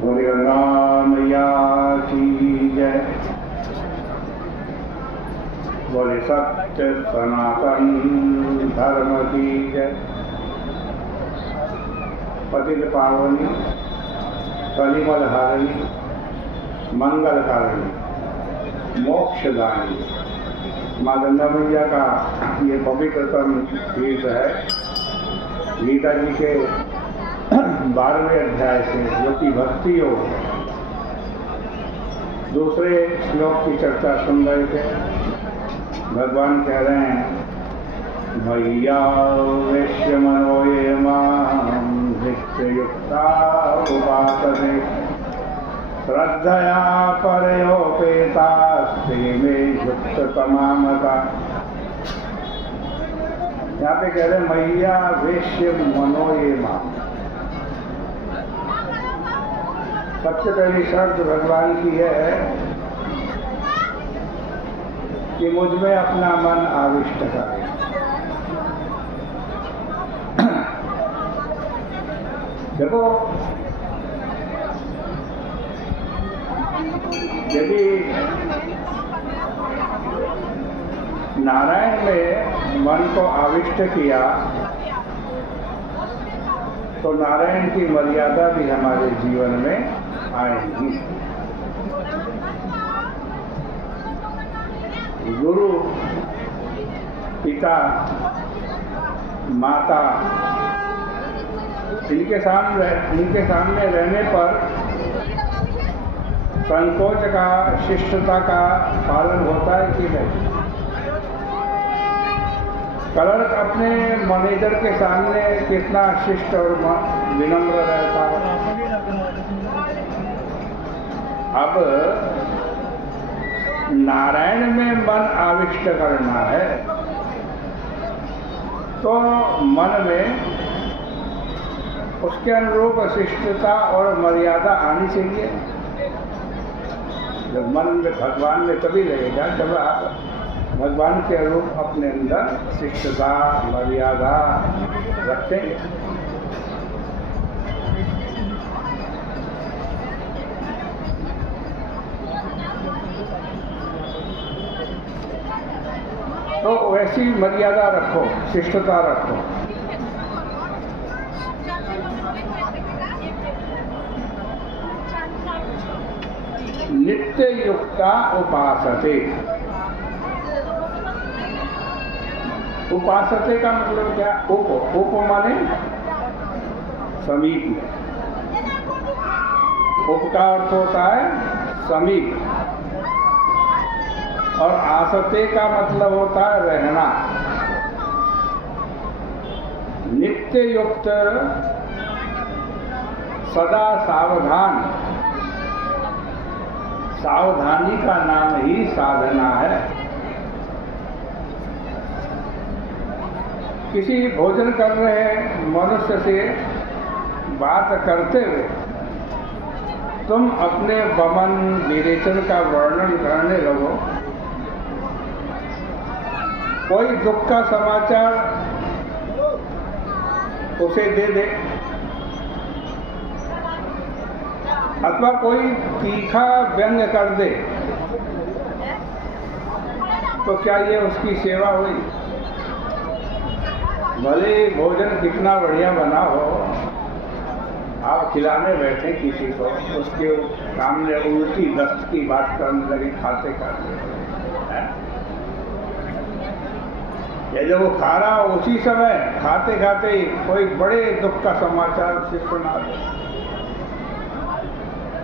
बोले गंगा मैया की जय। बोले सत्य सनातन धर्म की जय। पतित पावनी कलिमल हारिणी मंगलकारिणी मोक्षदायिनी माँ गंगा मैया का ये पवित्रतम गीत है गीता जी के 12वें अध्याय से, जो कि भक्ति योग है। दूसरे श्लोक की चर्चा सुन रहे थे। भगवान कह रहे हैं, मैया वैश्य मनो ये मां नित्ययुक्ता उपासते श्रद्धया परयोपेतास्ते मे युक्त तमामता। यहाँ पे कह रहे हैं, मैया वैश्य मनो ये मां। सबसे पहली शर्त भगवान की है कि मुझ में अपना मन आविष्ट करे। देखो, यदि नारायण में मन को आविष्ट किया तो नारायण की मर्यादा भी हमारे जीवन में आएगी। गुरु, पिता, माता, इनके सामने रहने पर संकोच का, शिष्टता का पालन होता है कि नहीं? क्लर्क अपने मैनेजर के सामने कितना शिष्ट और विनम्र रहता है। अब नारायण में मन आविष्ट करना है तो मन में उसके अनुरूप शिष्टता और मर्यादा आनी चाहिए। जब मन में भगवान में तभी रहेगा जब आप भगवान के अनुरूप अपने अंदर शिष्टता, मर्यादा रखेंगे। तो वैसी मर्यादा रखो, शिष्टता रखो। नित्य युक्ता उपासते। उपासते का मतलब क्या? उप माने समीप में। उप का अर्थ होता है समीप, और आसते का मतलब होता है रहना। नित्य युक्त, सदा सावधान। सावधानी का नाम ही साधना है। किसी भोजन कर रहे मनुष्य से बात करते हुए तुम अपने वमन विरेचन का वर्णन करने लगो, कोई दुख का समाचार उसे दे दे, अथवा कोई तीखा व्यंग कर दे, तो क्या ये उसकी सेवा हुई? भले भोजन कितना बढ़िया बना हो, आप खिलाने बैठे किसी को, उसके सामने उल्टी दस्त की बात करने लगे खाते खाते, या जब वो खा रहा उसी समय खाते खाते ही कोई बड़े दुख का समाचार उसे सुना दे,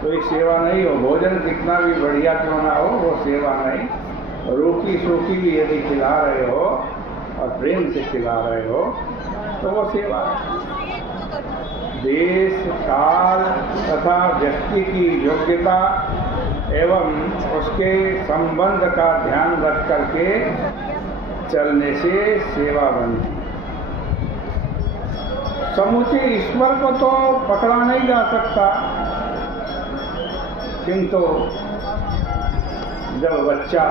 तो ये सेवा नहीं हो। भोजन कितना भी बढ़िया क्यों ना हो, वो सेवा नहीं। रूखी सूखी भी यदि खिला रहे हो और प्रेम से खिला रहे हो तो वो सेवा है। देश, काल तथा व्यक्ति की योग्यता एवं उसके संबंध का ध्यान रख करके चलने से सेवा बनती है। समूचे ईश्वर को तो पकड़ा नहीं जा सकता, किंतु जब बच्चा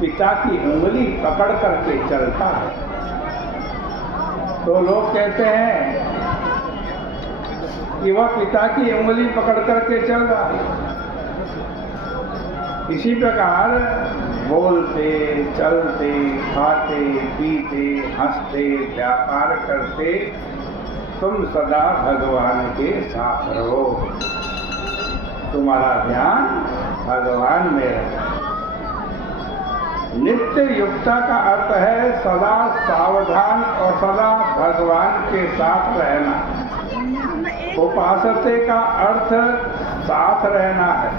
पिता की उंगली पकड़ करके चलता है तो लोग कहते हैं कि वह पिता की उंगली पकड़ करके चल रहा है। इसी प्रकार बोलते, चलते, खाते, पीते, हंसते, व्यापार करते तुम सदा भगवान के साथ रहो। तुम्हारा ध्यान भगवान में रहे। नित्य युक्ता का अर्थ है सदा सावधान और सदा भगवान के साथ रहना। उपासते का अर्थ साथ रहना है।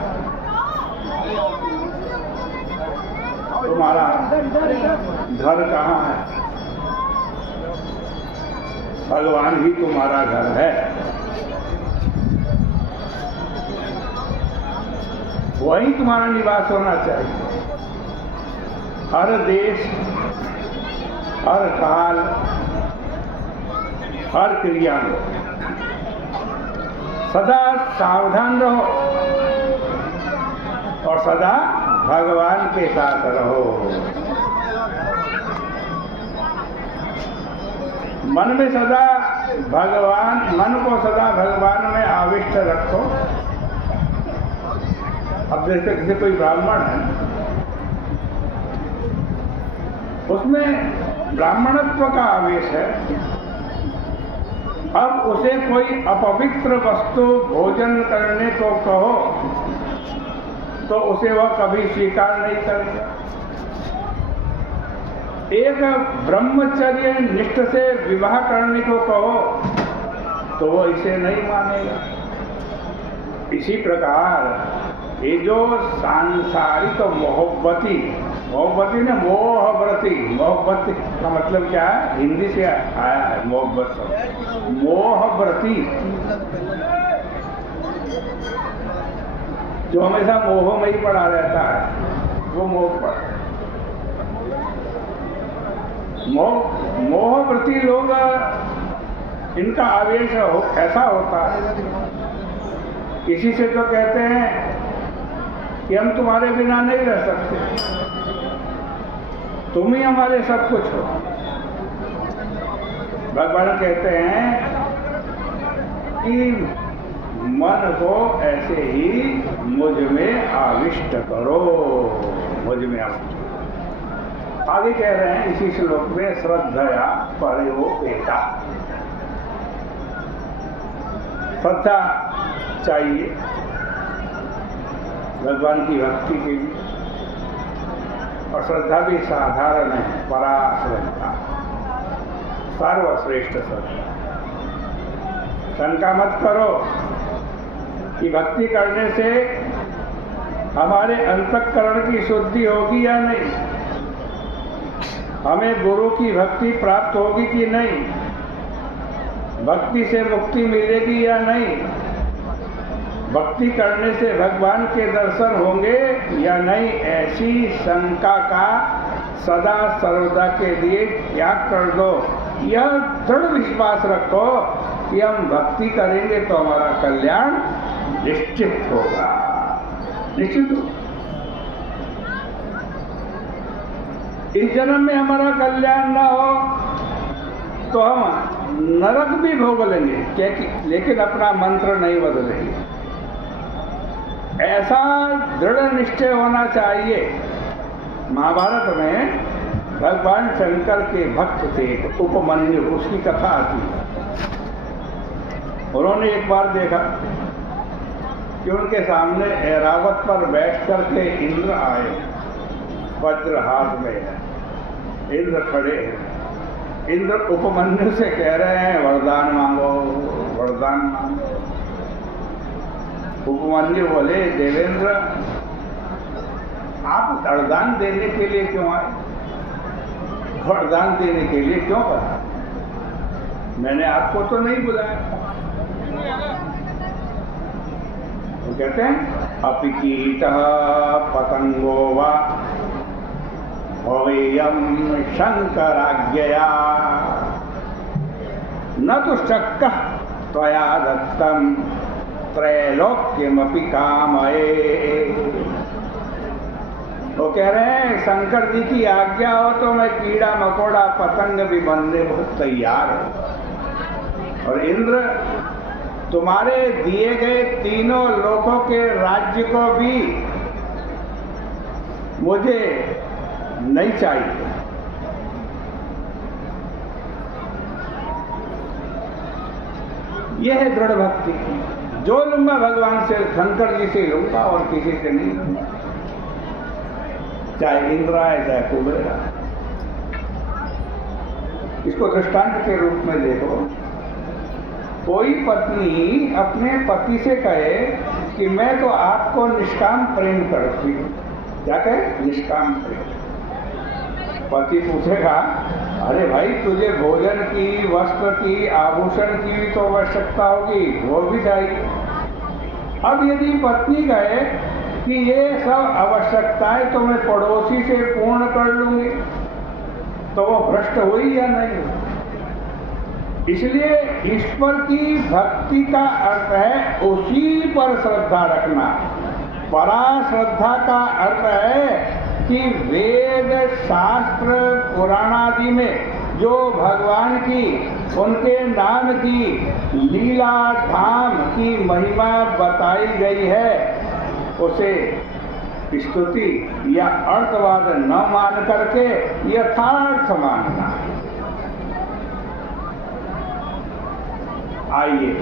तुम्हारा घर कहाँ है? भगवान ही तुम्हारा घर है। वही तुम्हारा निवास होना चाहिए। हर देश, हर काल, हर क्रिया में सदा सावधान रहो और सदा भगवान के साथ रहो। मन में सदा भगवान, मन को सदा भगवान में आविष्ट रखो। अब जैसे कोई ब्राह्मण है, उसमें ब्राह्मणत्व का आवेश है। अब उसे कोई अपवित्र वस्तु भोजन करने को कहो तो उसे वह कभी स्वीकार नहीं करेगा। एक ब्रह्मचर्य निष्ठ से विवाह करने को कहो तो वो इसे नहीं मानेगा। इसी प्रकार ये जो सांसारिक मोहब्बती ने मोहव्रती, मोहब्बत का मतलब क्या है? हिंदी से आया है मोहब्बत शब्द। मोहव्रती जो हमेशा मोह में ही पड़ा रहता है, वो मोह पर। मोहव्रती लोग, इनका आवेश ऐसा होता है, किसी से तो कहते हैं कि हम तुम्हारे बिना नहीं रह सकते, तुम ही हमारे सब कुछ हो। भगवान कहते हैं कि मन को ऐसे ही मुझ में आविष्ट करो, मुझ में आविष्ट। आगे कह रहे हैं इसी श्लोक में, श्रद्धया परोपेता। श्रद्धा चाहिए भगवान की भक्ति के लिए, और श्रद्धा भी साधारण है, परा श्रद्धा, सर्वश्रेष्ठ श्रद्धा। शंका मत करो कि भक्ति करने से हमारे अंतःकरण की शुद्धि होगी या नहीं, हमें गुरु की भक्ति प्राप्त होगी कि नहीं, भक्ति से मुक्ति मिलेगी या नहीं, भक्ति करने से भगवान के दर्शन होंगे या नहीं, ऐसी शंका का सदा सर्वदा के लिए त्याग कर दो। यह दृढ़ विश्वास रखो कि हम भक्ति करेंगे तो हमारा कल्याण निश्चित होगा, निश्चित होगा। इस जन्म में हमारा कल्याण ना हो तो हम नरक भी भोग लेंगे, लेकिन अपना मंत्र नहीं बदलेंगे। ऐसा दृढ़ निश्चय होना चाहिए। महाभारत में भगवान शंकर के भक्त थे उपमन्यु, उसकी कथा आती है। उन्होंने एक बार देखा कि उनके सामने ऐरावत पर बैठ करके इंद्र आए, वज्र हाथ में है, इंद्र खड़े हैं। इंद्र उपमन्यु से कह रहे हैं वरदान मांगो, वरदान मांगो। उपमन्यु बोले देवेंद्र आप वरदान देने के लिए क्यों आए? वरदान देने के लिए क्यों कहा? मैंने आपको तो नहीं बुलाया। वो कहते हैं अपिकीटः पतंगो वा भवेयं शंकराज्ञया न तो शक्कः त्वया दत्तं त्रैलोक्यमपि कामये। वो कह रहे हैं शंकर जी की आज्ञा हो तो मैं कीड़ा मकोड़ा पतंग भी बनने बहुत तैयार हूं। और इंद्र तुम्हारे दिए गए तीनों लोकों के राज्य को भी मुझे नहीं चाहिए। यह है दृढ़ भक्ति। जो लूंगा भगवान से, शंकर जी से लूंगा और किसी से नहीं लूंगा, चाहे इंद्रा है चाहे कुबेरा। इसको दृष्टांत के रूप में देखो। कोई पत्नी अपने पति से कहे कि मैं तो आपको निष्काम प्रेम करती हूँ। क्या कहे? निष्काम प्रेम। पति पूछेगा, अरे भाई तुझे भोजन की, वस्त्र की, आभूषण की भी तो आवश्यकता होगी, वो भी चाहिए। अब यदि पत्नी कहे कि ये सब आवश्यकताएं तो मैं पड़ोसी से पूर्ण कर लूंगी, तो वो भ्रष्ट हुई या नहीं? इसलिए ईश्वर की भक्ति का अर्थ है उसी पर श्रद्धा रखना। परा श्रद्धा का अर्थ है कि वेद, शास्त्र, पुराण आदि में जो भगवान की, उनके नाम की लीला धाम की महिमा बताई गई है, उसे स्तुति या अर्थवाद न मान करके यथार्थ मानना। आइए